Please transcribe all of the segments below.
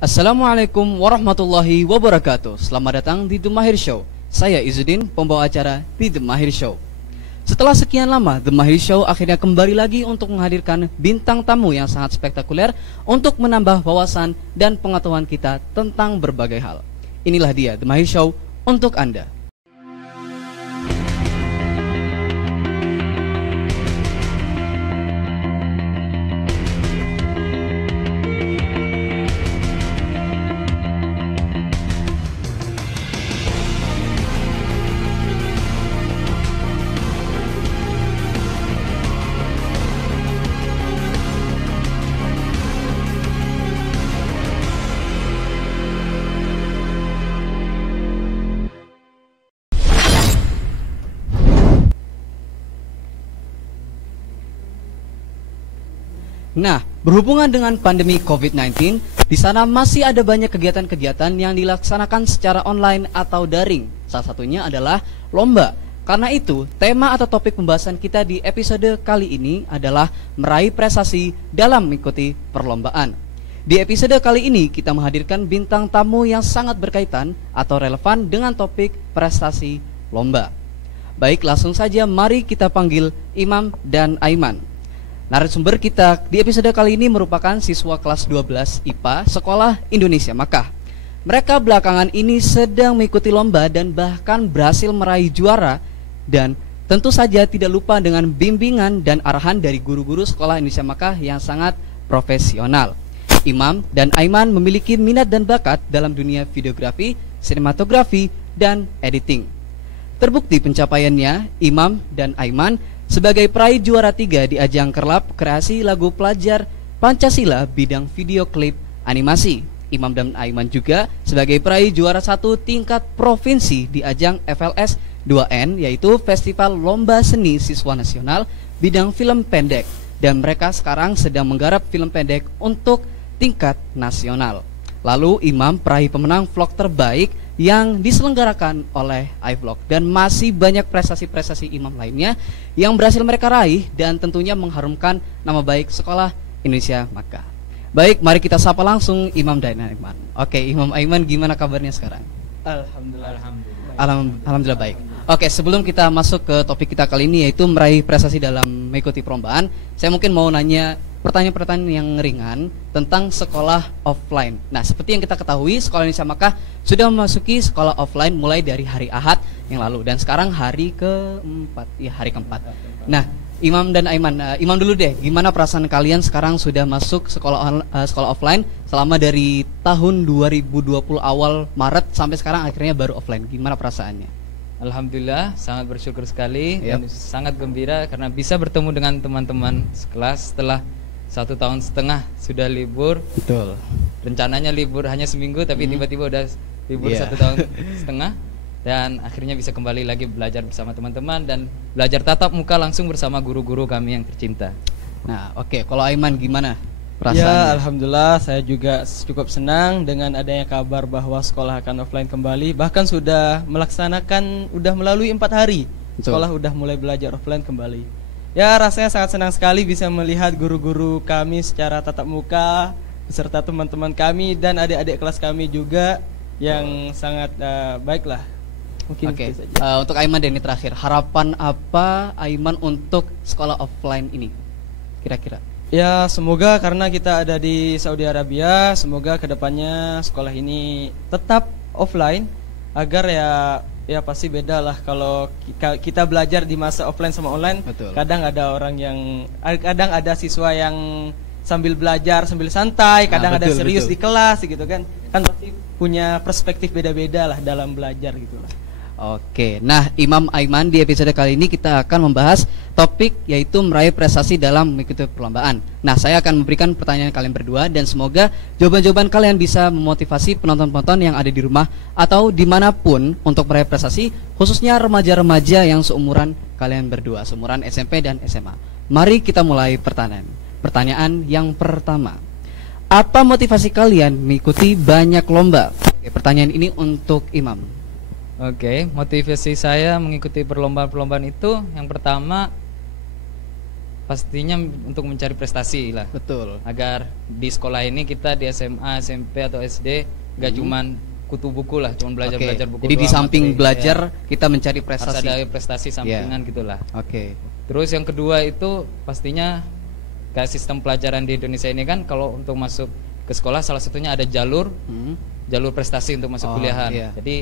Assalamualaikum warahmatullahi wabarakatuh. Selamat datang di The Mahir Show. Saya Izzuddin, pembawa acara di The Mahir Show. Setelah sekian lama, The Mahir Show akhirnya kembali lagi untuk menghadirkan bintang tamu yang sangat spektakuler untuk menambah wawasan dan pengetahuan kita tentang berbagai hal. Inilah dia The Mahir Show untuk Anda. Nah, berhubungan dengan pandemi COVID-19, di sana masih ada banyak kegiatan-kegiatan yang dilaksanakan secara online atau daring. Salah satunya adalah lomba. Karena itu, tema atau topik pembahasan kita di episode kali ini adalah meraih prestasi dalam mengikuti perlombaan. Di episode kali ini, kita menghadirkan bintang tamu yang sangat berkaitan atau relevan dengan topik prestasi lomba. Baik, langsung saja mari kita panggil Imam dan Aiman. Narasumber kita di episode kali ini merupakan siswa kelas 12 IPA Sekolah Indonesia Makkah. Mereka belakangan ini sedang mengikuti lomba dan bahkan berhasil meraih juara, dan tentu saja tidak lupa dengan bimbingan dan arahan dari guru-guru Sekolah Indonesia Makkah yang sangat profesional. Imam dan Aiman memiliki minat dan bakat dalam dunia videografi, sinematografi, dan editing. Terbukti pencapaiannya, Imam dan Aiman sebagai peraih juara 3 di ajang Kerlap Kreasi Lagu Pelajar Pancasila bidang video klip animasi. Imam dan Aiman juga sebagai peraih juara 1 tingkat provinsi di ajang FLS 2N, yaitu Festival Lomba Seni Siswa Nasional bidang film pendek. Dan mereka sekarang sedang menggarap film pendek untuk tingkat nasional. Lalu Imam peraih pemenang vlog terbaik yang diselenggarakan oleh iVlog, dan masih banyak prestasi-prestasi Imam lainnya yang berhasil mereka raih dan tentunya mengharumkan nama baik Sekolah Indonesia Makkah. Baik, mari kita sapa langsung Imam dan Aiman. Oke, Imam Aiman, gimana kabarnya sekarang? Alhamdulillah baik. Oke, sebelum kita masuk ke topik kita kali ini, yaitu meraih prestasi dalam mengikuti perlombaan, saya mungkin mau nanya pertanyaan-pertanyaan yang ringan tentang sekolah offline. Nah, seperti yang kita ketahui, Sekolah Indonesia Makkah sudah memasuki sekolah offline mulai dari hari Ahad yang lalu, dan sekarang hari keempat. Nah, Imam dan Aiman, Imam dulu deh, gimana perasaan kalian sekarang sudah masuk sekolah offline selama dari tahun 2020 awal Maret sampai sekarang akhirnya baru offline? Gimana perasaannya? Alhamdulillah, sangat bersyukur sekali dan sangat gembira karena bisa bertemu dengan teman-teman sekelas setelah 1,5 tahun sudah libur. Betul. Rencananya libur hanya seminggu, tapi tiba-tiba udah libur 1,5 tahun, dan akhirnya bisa kembali lagi belajar bersama teman-teman dan belajar tatap muka langsung bersama guru-guru kami yang tercinta. Nah, oke. Kalau Aiman gimana perasaannya? Ya, alhamdulillah saya juga cukup senang dengan adanya kabar bahwa sekolah akan offline kembali. Bahkan sudah melalui 4 hari. Betul. Sekolah udah mulai belajar offline kembali. Ya, rasanya sangat senang sekali bisa melihat guru-guru kami secara tatap muka beserta teman-teman kami dan adik-adik kelas kami juga yang sangat baiklah. Mungkin Oke. itu saja. Untuk Aiman dan ini terakhir, harapan apa Aiman untuk sekolah offline ini kira-kira? Ya, semoga karena kita ada di Saudi Arabia, semoga kedepannya sekolah ini tetap offline agar ya pasti beda lah kalau kita belajar di masa offline sama online. Betul. Kadang ada siswa yang sambil belajar sambil santai, kadang ada serius di kelas gitu kan pasti punya perspektif beda-beda lah dalam belajar gitu lah. Oke, nah Imam Aiman, di episode kali ini kita akan membahas topik yaitu meraih prestasi dalam mengikuti perlombaan. Nah, saya akan memberikan pertanyaan kalian berdua dan semoga jawaban-jawaban kalian bisa memotivasi penonton-penonton yang ada di rumah atau dimanapun untuk meraih prestasi, khususnya remaja-remaja yang seumuran kalian berdua, seumuran SMP dan SMA. Mari kita mulai pertanyaan yang pertama. Apa motivasi kalian mengikuti banyak lomba? Oke, pertanyaan ini untuk Imam. Oke, motivasi saya mengikuti perlombaan-perlombaan itu yang pertama pastinya untuk mencari prestasi lah. Betul. Agar di sekolah ini kita di SMA, SMP atau SD gak cuman kutu buku lah, cuman belajar buku. Jadi di doang, samping materi. belajar kita mencari Harus prestasi. ada prestasi sampingan gitulah. Oke. Terus yang kedua itu pastinya kayak sistem pelajaran di Indonesia ini kan, kalau untuk masuk ke sekolah salah satunya ada jalur prestasi untuk masuk kuliahan. Iya. Jadi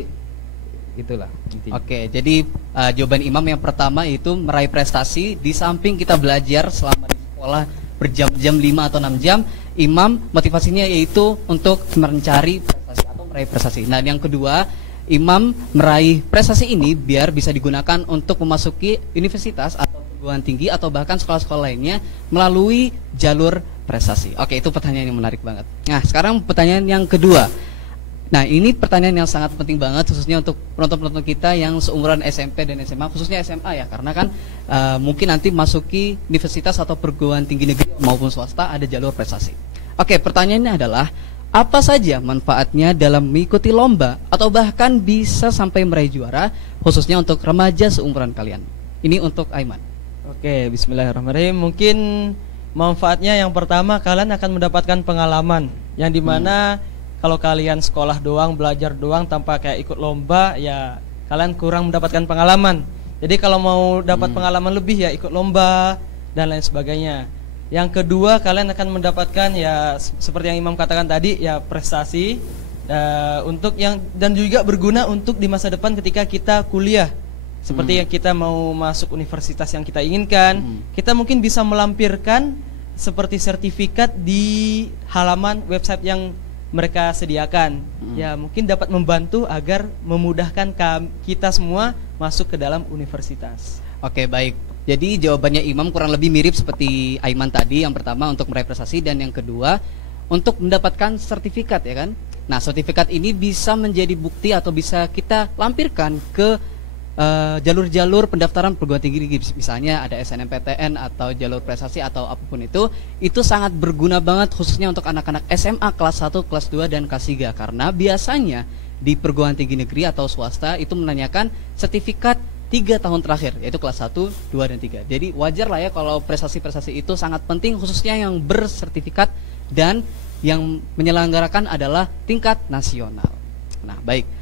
itulah intinya. Oke, jadi jawaban Imam yang pertama itu meraih prestasi. Di samping kita belajar selama di sekolah berjam-jam 5 atau 6 jam, Imam motivasinya yaitu untuk mencari prestasi atau meraih prestasi. Nah, yang kedua, Imam meraih prestasi ini biar bisa digunakan untuk memasuki universitas atau perguruan tinggi atau bahkan sekolah-sekolah lainnya melalui jalur prestasi. Oke, itu pertanyaan yang menarik banget. Nah, sekarang pertanyaan yang kedua. Nah, ini pertanyaan yang sangat penting banget khususnya untuk penonton-penonton kita yang seumuran SMP dan SMA, khususnya SMA ya, karena kan mungkin nanti masuki universitas atau perguruan tinggi negeri maupun swasta ada jalur prestasi. Oke, pertanyaannya adalah apa saja manfaatnya dalam mengikuti lomba atau bahkan bisa sampai meraih juara khususnya untuk remaja seumuran kalian. Ini untuk Aiman. Oke, bismillahirrahmanirrahim. Mungkin manfaatnya yang pertama, kalian akan mendapatkan pengalaman yang dimana kalau kalian sekolah doang, belajar doang tanpa kayak ikut lomba, ya kalian kurang mendapatkan pengalaman. Jadi kalau mau dapat pengalaman lebih ya ikut lomba dan lain sebagainya. Yang kedua, kalian akan mendapatkan ya seperti yang Imam katakan tadi, ya prestasi untuk yang dan juga berguna untuk di masa depan ketika kita kuliah. Seperti yang kita mau masuk universitas yang kita inginkan, kita mungkin bisa melampirkan seperti sertifikat di halaman website yang mereka sediakan. Ya mungkin dapat membantu agar memudahkan kita semua masuk ke dalam universitas. Oke, baik. Jadi jawabannya Imam kurang lebih mirip seperti Aiman tadi. Yang pertama untuk meraih prestasi dan yang kedua untuk mendapatkan sertifikat, ya kan? Nah, sertifikat ini bisa menjadi bukti atau bisa kita lampirkan ke jalur-jalur pendaftaran perguruan tinggi, misalnya ada SNMPTN atau jalur prestasi atau apapun itu sangat berguna banget khususnya untuk anak-anak SMA kelas 1, kelas 2 dan kelas 3 karena biasanya di perguruan tinggi negeri atau swasta itu menanyakan sertifikat 3 tahun terakhir yaitu kelas 1, 2 dan 3. Jadi wajar lah ya kalau prestasi-prestasi itu sangat penting khususnya yang bersertifikat dan yang menyelenggarakan adalah tingkat nasional. Nah, baik.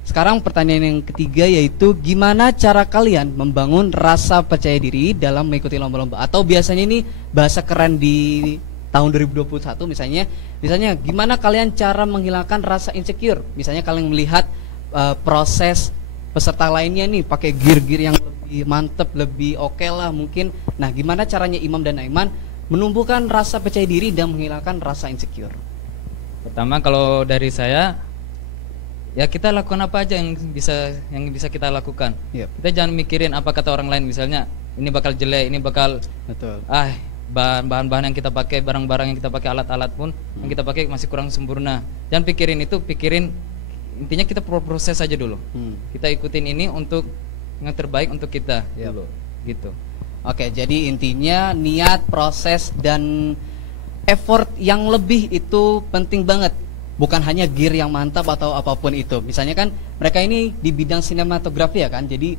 Sekarang pertanyaan yang ketiga yaitu gimana cara kalian membangun rasa percaya diri dalam mengikuti lomba-lomba atau biasanya ini bahasa keren di tahun 2021 misalnya gimana kalian cara menghilangkan rasa insecure, misalnya kalian melihat proses peserta lainnya nih pakai gear-gear yang lebih mantep, lebih oke lah mungkin. Nah, gimana caranya Imam dan Aiman menumbuhkan rasa percaya diri dan menghilangkan rasa insecure? Pertama kalau dari saya, ya kita lakukan apa aja yang bisa kita lakukan. Kita jangan mikirin apa kata orang lain, misalnya ini bakal jelek, ini bakal bahan-bahan yang kita pakai, barang-barang yang kita pakai, alat-alat pun yang kita pakai masih kurang sempurna. Jangan pikirin itu, pikirin intinya kita proses aja dulu. Kita ikutin ini untuk yang terbaik untuk kita dulu, gitu. Oke, jadi intinya niat, proses dan effort yang lebih itu penting banget. Bukan hanya gear yang mantap atau apapun itu. Misalnya kan mereka ini di bidang sinematografi ya kan. Jadi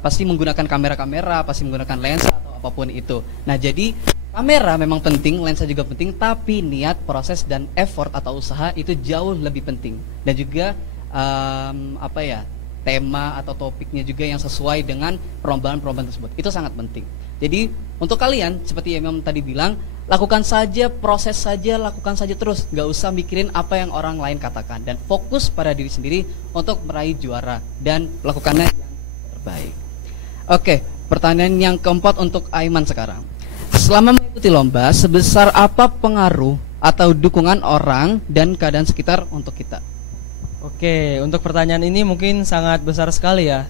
pasti menggunakan kamera-kamera, pasti menggunakan lensa atau apapun itu. Nah, jadi kamera memang penting, lensa juga penting, tapi niat, proses dan effort atau usaha itu jauh lebih penting. Dan juga tema atau topiknya juga yang sesuai dengan perlombaan-perlombaan tersebut. Itu sangat penting. Jadi untuk kalian seperti yang Imam tadi bilang, lakukan saja, proses saja, lakukan saja terus. Gak usah mikirin apa yang orang lain katakan. Dan fokus pada diri sendiri untuk meraih juara dan lakukannya yang terbaik. Oke, pertanyaan yang keempat untuk Aiman sekarang. Selama mengikuti lomba, sebesar apa pengaruh atau dukungan orang dan keadaan sekitar untuk kita? Oke, untuk pertanyaan ini mungkin sangat besar sekali ya.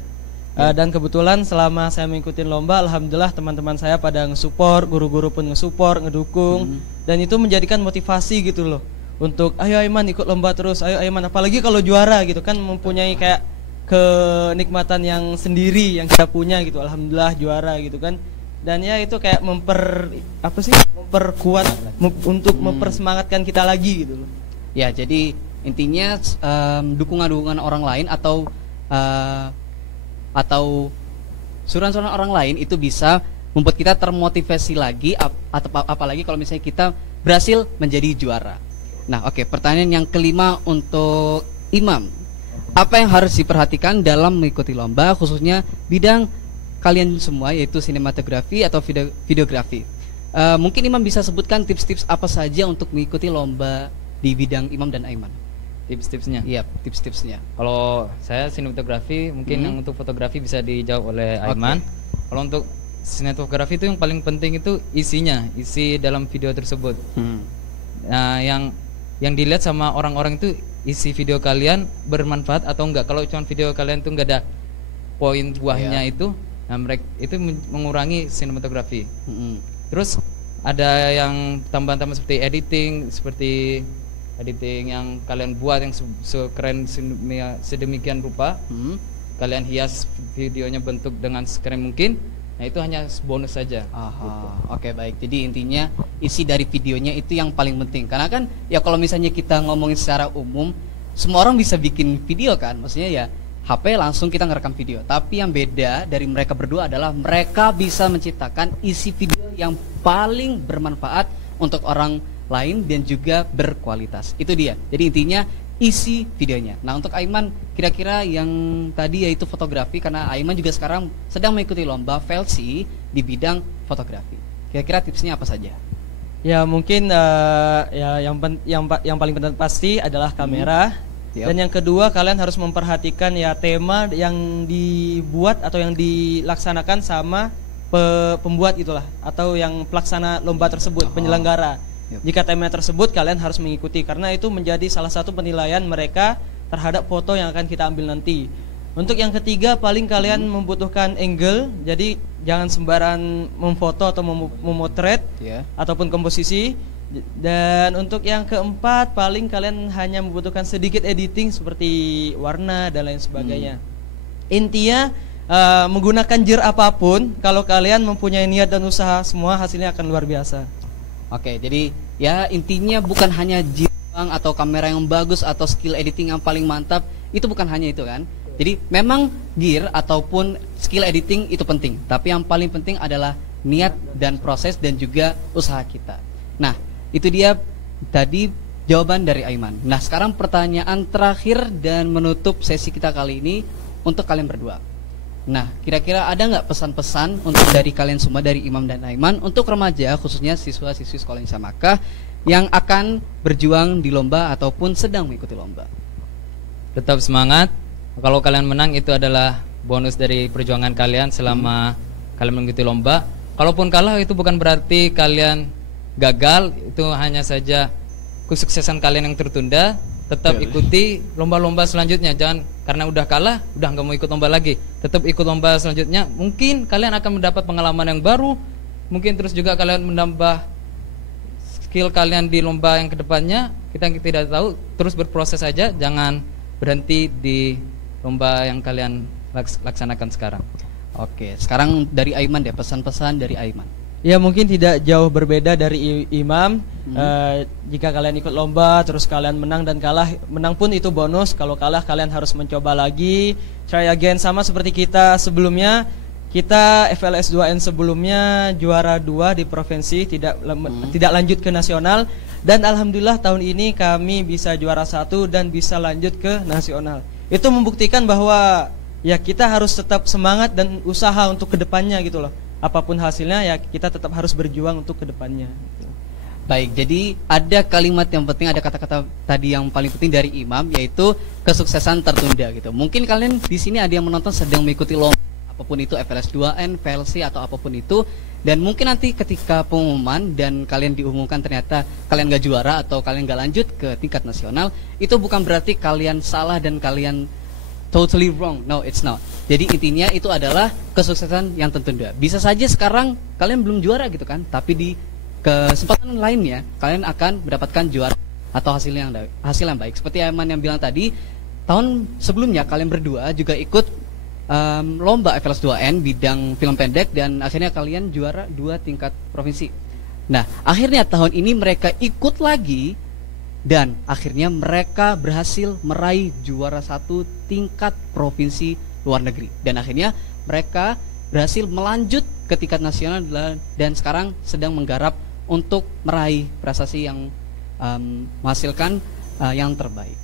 Dan kebetulan selama saya mengikuti lomba, alhamdulillah teman-teman saya pada nge-support, guru-guru pun nge-support, ngedukung, dan itu menjadikan motivasi gitu loh untuk ayo Aiman ikut lomba terus, ayo Aiman, apalagi kalau juara gitu kan, mempunyai kayak kenikmatan yang sendiri yang kita punya gitu, alhamdulillah juara gitu kan. Dan ya itu kayak memperkuat untuk mempersemangatkan kita lagi gitu loh. Ya, jadi intinya dukungan-dukungan orang lain atau suran-suran orang lain itu bisa membuat kita termotivasi lagi atau apalagi kalau misalnya kita berhasil menjadi juara. Nah, oke, pertanyaan yang kelima untuk Imam. Apa yang harus diperhatikan dalam mengikuti lomba, khususnya bidang kalian semua, yaitu sinematografi atau videografi? Mungkin Imam bisa sebutkan tips-tips apa saja untuk mengikuti lomba di bidang Imam dan Aiman. Tips-tipsnya? Iya, tips-tipsnya. Kalau saya sinematografi, mungkin yang untuk fotografi bisa dijawab oleh Aiman. Kalau untuk sinematografi itu yang paling penting itu isinya, isi dalam video tersebut. Nah, yang dilihat sama orang-orang itu isi video kalian bermanfaat atau enggak. Kalau cuma video kalian tuh enggak ada poin buahnya itu, nah mereka itu mengurangi sinematografi. Terus ada yang tambahan-tambahan seperti editing yang kalian buat yang sekeren sedemikian rupa. Kalian hias videonya bentuk dengan sekeren mungkin. Nah, itu hanya bonus saja. Gitu. Oke, baik. Jadi intinya isi dari videonya itu yang paling penting. Karena kan ya kalau misalnya kita ngomongin secara umum, semua orang bisa bikin video kan. Maksudnya ya HP langsung kita ngerekam video. Tapi yang beda dari mereka berdua adalah mereka bisa menciptakan isi video yang paling bermanfaat untuk orang lain dan juga berkualitas. Itu dia. Jadi intinya isi videonya. Nah, untuk Aiman, kira-kira yang tadi yaitu fotografi, karena Aiman juga sekarang sedang mengikuti lomba VLC di bidang fotografi. Kira-kira tipsnya apa saja? Ya mungkin ya yang paling penting pasti adalah kamera. Dan yang kedua, kalian harus memperhatikan ya tema yang dibuat atau yang dilaksanakan sama pembuat itulah, atau yang pelaksana lomba tersebut, penyelenggara. Jika tema tersebut kalian harus mengikuti, karena itu menjadi salah satu penilaian mereka terhadap foto yang akan kita ambil nanti. Untuk yang ketiga, paling kalian membutuhkan angle, jadi jangan sembarangan memfoto atau memotret ataupun komposisi. Dan untuk yang keempat, paling kalian hanya membutuhkan sedikit editing seperti warna dan lain sebagainya. Intinya menggunakan gear apapun, kalau kalian mempunyai niat dan usaha, semua hasilnya akan luar biasa. Oke, jadi ya intinya bukan hanya gear atau kamera yang bagus atau skill editing yang paling mantap, itu bukan hanya itu kan. Jadi memang gear ataupun skill editing itu penting, tapi yang paling penting adalah niat dan proses dan juga usaha kita. Nah, itu dia tadi jawaban dari Aiman. Nah, sekarang pertanyaan terakhir dan menutup sesi kita kali ini untuk kalian berdua. Nah, kira-kira ada nggak pesan-pesan untuk dari kalian semua, dari Imam dan Aiman, untuk remaja khususnya siswa-siswi sekolah Insan Makkah yang akan berjuang di lomba ataupun sedang mengikuti lomba? Tetap semangat. Kalau kalian menang itu adalah bonus dari perjuangan kalian selama kalian mengikuti lomba. Kalaupun kalah itu bukan berarti kalian gagal, itu hanya saja kesuksesan kalian yang tertunda. Tetap ikuti lomba-lomba selanjutnya. Jangan karena udah kalah, udah nggak mau ikut lomba lagi. Tetap ikut lomba selanjutnya. Mungkin kalian akan mendapat pengalaman yang baru. Mungkin terus juga kalian menambah skill kalian di lomba yang kedepannya. Kita tidak tahu. Terus berproses saja. Jangan berhenti di lomba yang kalian laksanakan sekarang. Oke, sekarang dari Aiman deh, pesan-pesan dari Aiman. Ya mungkin tidak jauh berbeda dari Imam. Jika kalian ikut lomba terus kalian menang dan kalah, menang pun itu bonus. Kalau kalah kalian harus mencoba lagi, try again. Sama seperti kita sebelumnya, kita FLS 2N sebelumnya juara 2 di provinsi, tidak lanjut ke nasional. Dan alhamdulillah tahun ini kami bisa juara 1 dan bisa lanjut ke nasional. Itu membuktikan bahwa ya kita harus tetap semangat dan usaha untuk kedepannya gitu loh. Apapun hasilnya ya kita tetap harus berjuang untuk kedepannya. Baik, jadi ada kalimat yang penting, ada kata-kata tadi yang paling penting dari Imam, yaitu kesuksesan tertunda gitu. Mungkin kalian di sini ada yang menonton sedang mengikuti lomba, apapun itu FLS 2N, VLC atau apapun itu, dan mungkin nanti ketika pengumuman dan kalian diumumkan ternyata kalian gak juara atau kalian gak lanjut ke tingkat nasional, itu bukan berarti kalian salah dan kalian totally wrong. No, it's not. Jadi intinya itu adalah kesuksesan yang tertunda. Bisa saja sekarang kalian belum juara gitu kan, tapi di kesempatan lainnya kalian akan mendapatkan juara atau hasil yang baik. Seperti Aiman yang bilang tadi, tahun sebelumnya kalian berdua juga ikut lomba FLS 2N bidang film pendek dan akhirnya kalian juara 2 tingkat provinsi. Nah, akhirnya tahun ini mereka ikut lagi dan akhirnya mereka berhasil meraih juara 1 tingkat provinsi luar negeri. Dan akhirnya mereka berhasil melanjut ke tingkat nasional dan sekarang sedang menggarap untuk meraih prestasi yang menghasilkan yang terbaik.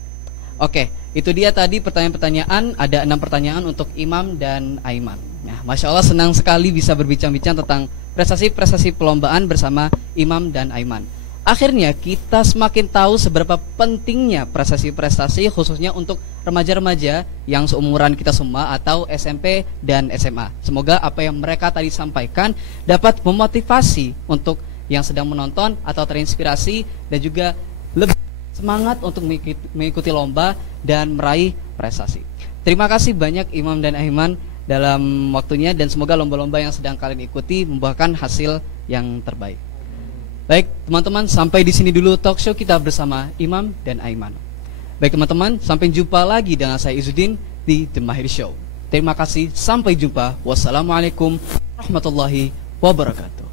Oke, itu dia tadi pertanyaan-pertanyaan. Ada 6 pertanyaan untuk Imam dan Aiman. Nah, Masya Allah senang sekali bisa berbincang-bincang tentang prestasi-prestasi perlombaan bersama Imam dan Aiman. Akhirnya kita semakin tahu seberapa pentingnya prestasi-prestasi khususnya untuk remaja-remaja yang seumuran kita semua atau SMP dan SMA. Semoga apa yang mereka tadi sampaikan dapat memotivasi untuk yang sedang menonton atau terinspirasi dan juga lebih semangat untuk mengikuti lomba dan meraih prestasi. Terima kasih banyak Imam dan Aiman dalam waktunya dan semoga lomba-lomba yang sedang kalian ikuti membuahkan hasil yang terbaik. Baik teman-teman, sampai di sini dulu talk show kita bersama Imam dan Aiman. Baik teman-teman, sampai jumpa lagi dengan saya Izzuddin di The Mahir Show. Terima kasih, sampai jumpa. Wassalamualaikum warahmatullahi wabarakatuh.